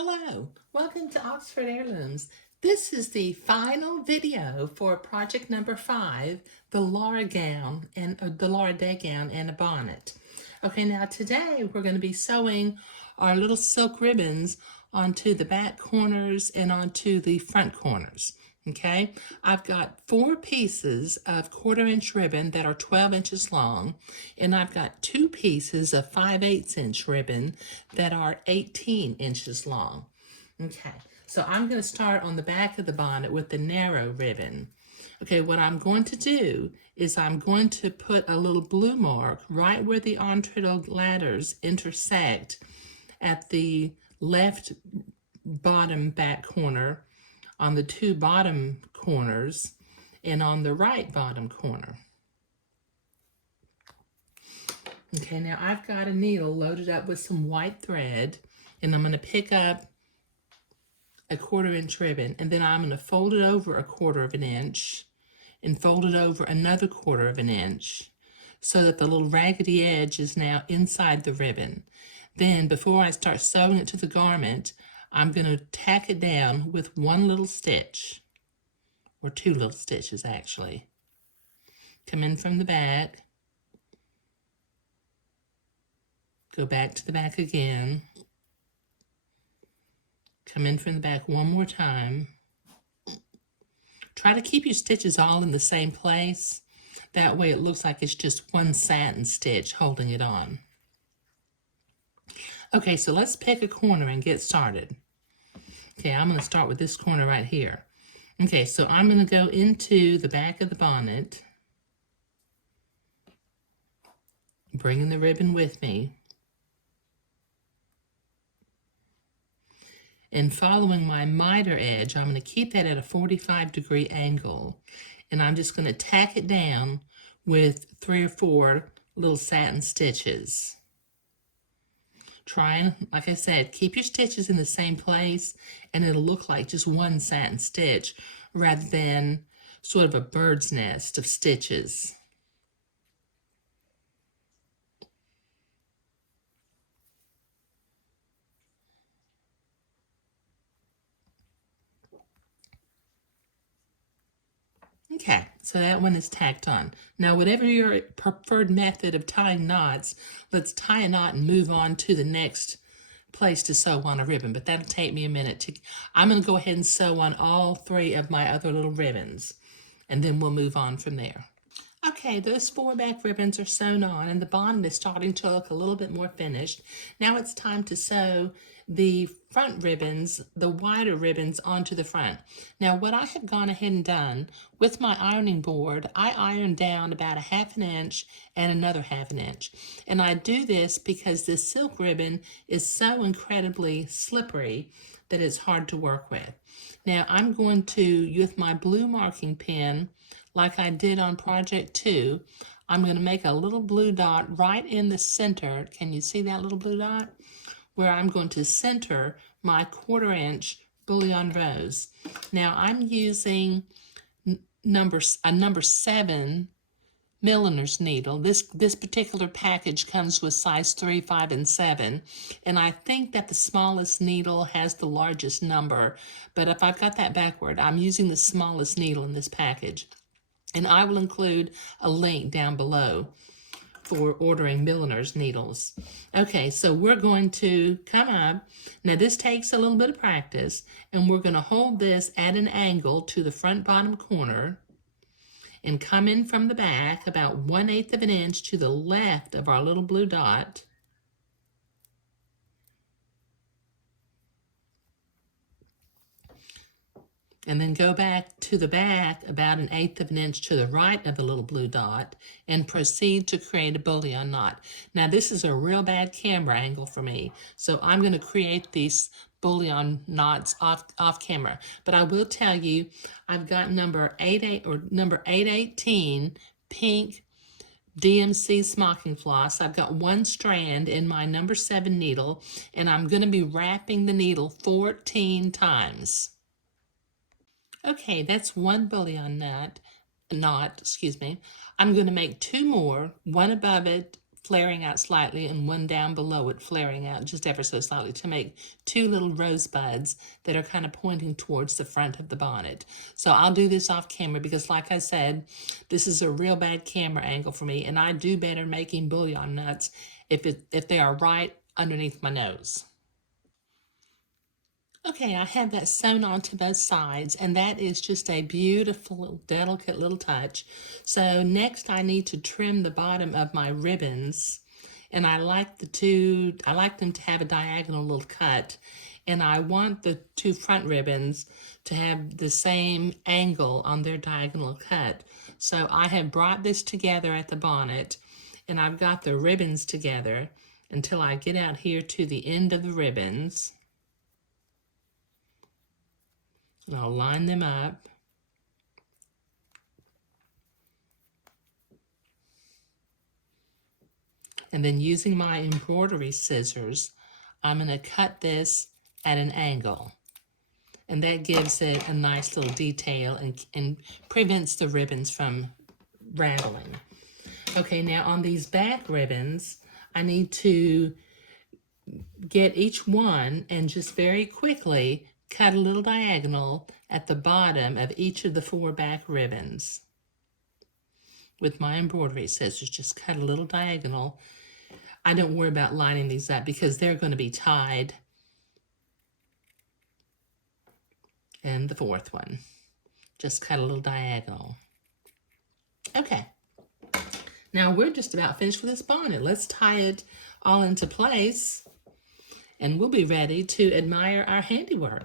Hello, welcome to Oxford Heirlooms. This is the final video for project number 5, the Laura gown and the Laura Day gown and a bonnet. Okay, now today we're going to be sewing our little silk ribbons onto the back corners and onto the front corners. Okay, I've got 4 pieces of 1/4 inch ribbon that are 12 inches long, and I've got 2 pieces of 5/8 inch ribbon that are 18 inches long. Okay, so I'm going to start on the back of the bonnet with the narrow ribbon. Okay, what I'm going to do is I'm going to put a little blue mark right where the entrée ladders intersect at the left bottom back corner, on the 2 bottom corners, and on the right bottom corner. Okay, now I've got a needle loaded up with some white thread, and I'm going to pick up a 1/4 inch ribbon, and then I'm going to fold it over a 1/4 inch and fold it over another 1/4 inch so that the little raggedy edge is now inside the ribbon. Then before I start sewing it to the garment, I'm going to tack it down with 1 little stitch, or 2 little stitches actually. Come in from the back, go back to the back again, come in from the back one more time. Try to keep your stitches all in the same place. That way it looks like it's just 1 satin stitch holding it on. Okay, so let's pick a corner and get started. Okay, I'm going to start with this corner right here. Okay, so I'm going to go into the back of the bonnet, bringing the ribbon with me, and following my miter edge, I'm going to keep that at a 45-degree angle, and I'm just going to tack it down with 3 or 4 little satin stitches. Try and, like I said, keep your stitches in the same place, and it'll look like just 1 satin stitch rather than sort of a bird's nest of stitches. Okay, so that one is tacked on. Now, whatever your preferred method of tying knots, let's tie a knot and move on to the next place to sew on a ribbon, but that'll take me a minute. I'm going to go ahead and sew on all 3 of my other little ribbons, and then we'll move on from there. Okay, those 4 back ribbons are sewn on, and the bonnet is starting to look a little bit more finished. Now it's time to sew the front ribbons, the wider ribbons, onto the front. Now what I have gone ahead and done with my ironing board, I ironed down about a 1/2 inch and another 1/2 inch. And I do this because this silk ribbon is so incredibly slippery that it's hard to work with. Now I'm going to, with my blue marking pen, like I did on project 2, I'm going to make a little blue dot right in the center. Can you see that little blue dot? Where I'm going to center my 1/4 inch bullion rose. Now I'm using a number 7 milliner's needle. This particular package comes with size 3, 5, and 7, and I think that the smallest needle has the largest number, but if I've got that backward, I'm using the smallest needle in this package. And I will include a link down below for ordering milliner's needles. Okay, so we're going to come up. Now this takes a little bit of practice, and we're going to hold this at an angle to the front bottom corner and come in from the back about 1/8 inch to the left of our little blue dot. And then go back to the back about 1/8 inch to the right of the little blue dot and proceed to create a bullion knot. Now this is a real bad camera angle for me, so I'm going to create these bullion knots off camera. But I will tell you, I've got number 818 pink DMC smocking floss. I've got 1 strand in my number 7 needle, and I'm going to be wrapping the needle 14 times. Okay, that's 1 bullion knot, I'm going to make 2 more, one above it, flaring out slightly and one down below it flaring out just ever so slightly to make two little rosebuds that are kind of pointing towards the front of the bonnet. So I'll do this off camera because, like I said, this is a real bad camera angle for me, and I do better making bouillon nuts if they are right underneath my nose. Okay, I have that sewn onto both sides, and that is just a beautiful, delicate little touch. So next I need to trim the bottom of my ribbons, and I like them to have a diagonal little cut, and I want the two front ribbons to have the same angle on their diagonal cut. So I have brought this together at the bonnet, and I've got the ribbons together until I get out here to the end of the ribbons. And I'll line them up. And then using my embroidery scissors, I'm going to cut this at an angle. And that gives it a nice little detail and prevents the ribbons from rattling. Okay, now on these back ribbons, I need to get each one and just very quickly cut a little diagonal at the bottom of each of the 4 back ribbons. With my embroidery scissors, just cut a little diagonal. I don't worry about lining these up because they're going to be tied. And the 4th one. Just cut a little diagonal. Okay. Now we're just about finished with this bonnet. Let's tie it all into place, and we'll be ready to admire our handiwork.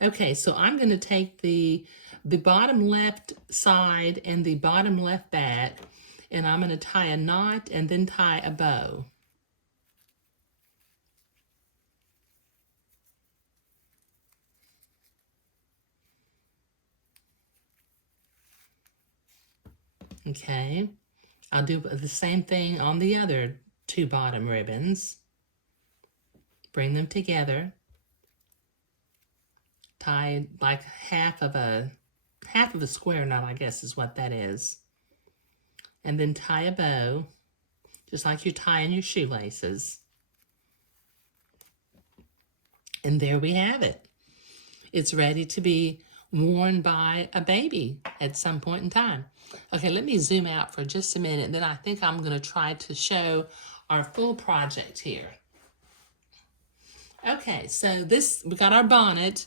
Okay, so I'm going to take the bottom left side and the bottom left back, and I'm going to tie a knot and then tie a bow. Okay, I'll do the same thing on the other 2 bottom ribbons. Bring them together. Tie like half of a square knot, I guess is what that is. And then tie a bow, just like you're tying your shoelaces. And there we have it. It's ready to be worn by a baby at some point in time. Okay, let me zoom out for just a minute, then I think I'm going to try to show our full project here. Okay, so we got our bonnet,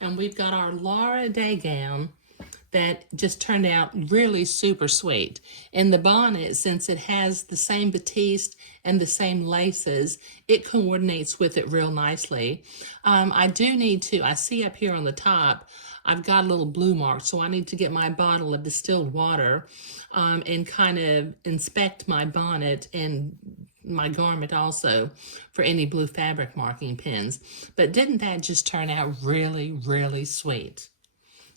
and we've got our Laura Day gown that just turned out really super sweet. And the bonnet, since it has the same batiste and the same laces, it coordinates with it real nicely. I do need to, I see up here on the top, I've got a little blue mark, so I need to get my bottle of distilled water and kind of inspect my bonnet and my garment also for any blue fabric marking pins. But didn't that just turn out really, really sweet?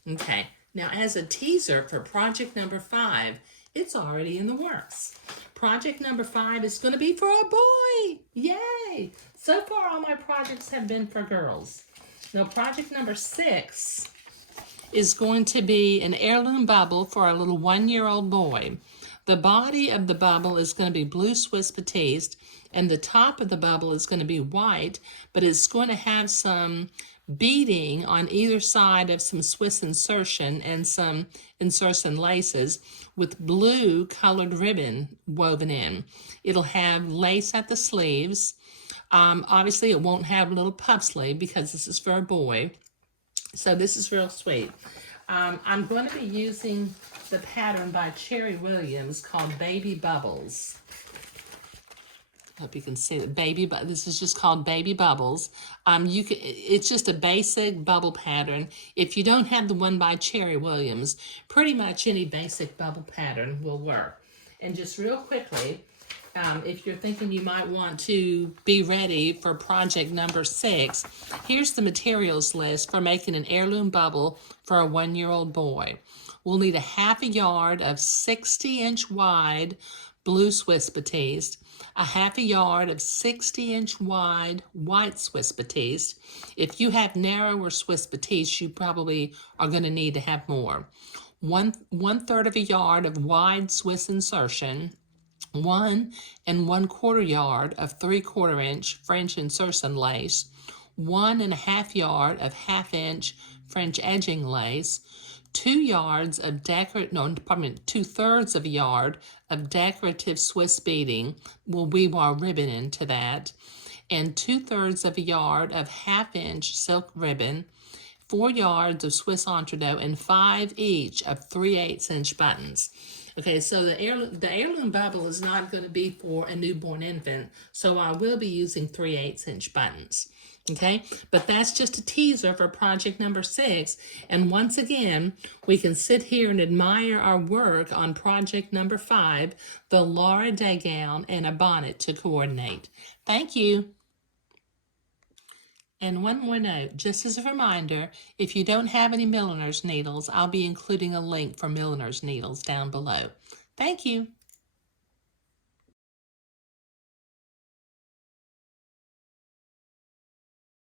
Okay, now as a teaser for project number 5, it's already in the works. Project number 5 is going to be for a boy. Yay! So far all my projects have been for girls. Now project number 6 is going to be an heirloom bubble for a little 1-year-old boy. The body of the bubble is going to be blue Swiss batiste, and the top of the bubble is going to be white, but it's going to have some beading on either side of some Swiss insertion and some insertion laces with blue colored ribbon woven in. It'll have lace at the sleeves. Obviously, it won't have a little puff sleeve because this is for a boy. So this is real sweet. I'm going to be using the pattern by Cherry Williams called Baby Bubbles. Hope you can see it. This is just called Baby Bubbles. It's just a basic bubble pattern. If you don't have the one by Cherry Williams, pretty much any basic bubble pattern will work. And just real quickly, if you're thinking you might want to be ready for project number 6, here's the materials list for making an heirloom bubble for a 1-year-old boy. We'll need a ½ yard of 60-inch wide blue Swiss batiste, a ½ yard of 60-inch wide white Swiss batiste. If you have narrower Swiss batiste, you probably are going to need to have more. One third of a yard of wide Swiss insertion, 1 1/4 yard of 3/4 inch French insertion lace, 1 1/2 yard of 1/2 inch French edging lace, 2 yards of decorative, no, pardon me, 2/3 of a yard of decorative Swiss beading. We'll weave our ribbon into that, and 2/3 of a yard of 1/2 inch silk ribbon, 4 yards of Swiss entredot, and 5 each of 3/8 inch buttons. Okay, so the heirloom bubble is not going to be for a newborn infant, so I will be using 3/8 inch buttons. Okay, but that's just a teaser for project number 6. And once again, we can sit here and admire our work on project number 5, the Laura Day gown and a bonnet to coordinate. Thank you. And one more note, just as a reminder, if you don't have any milliner's needles, I'll be including a link for milliner's needles down below. Thank you.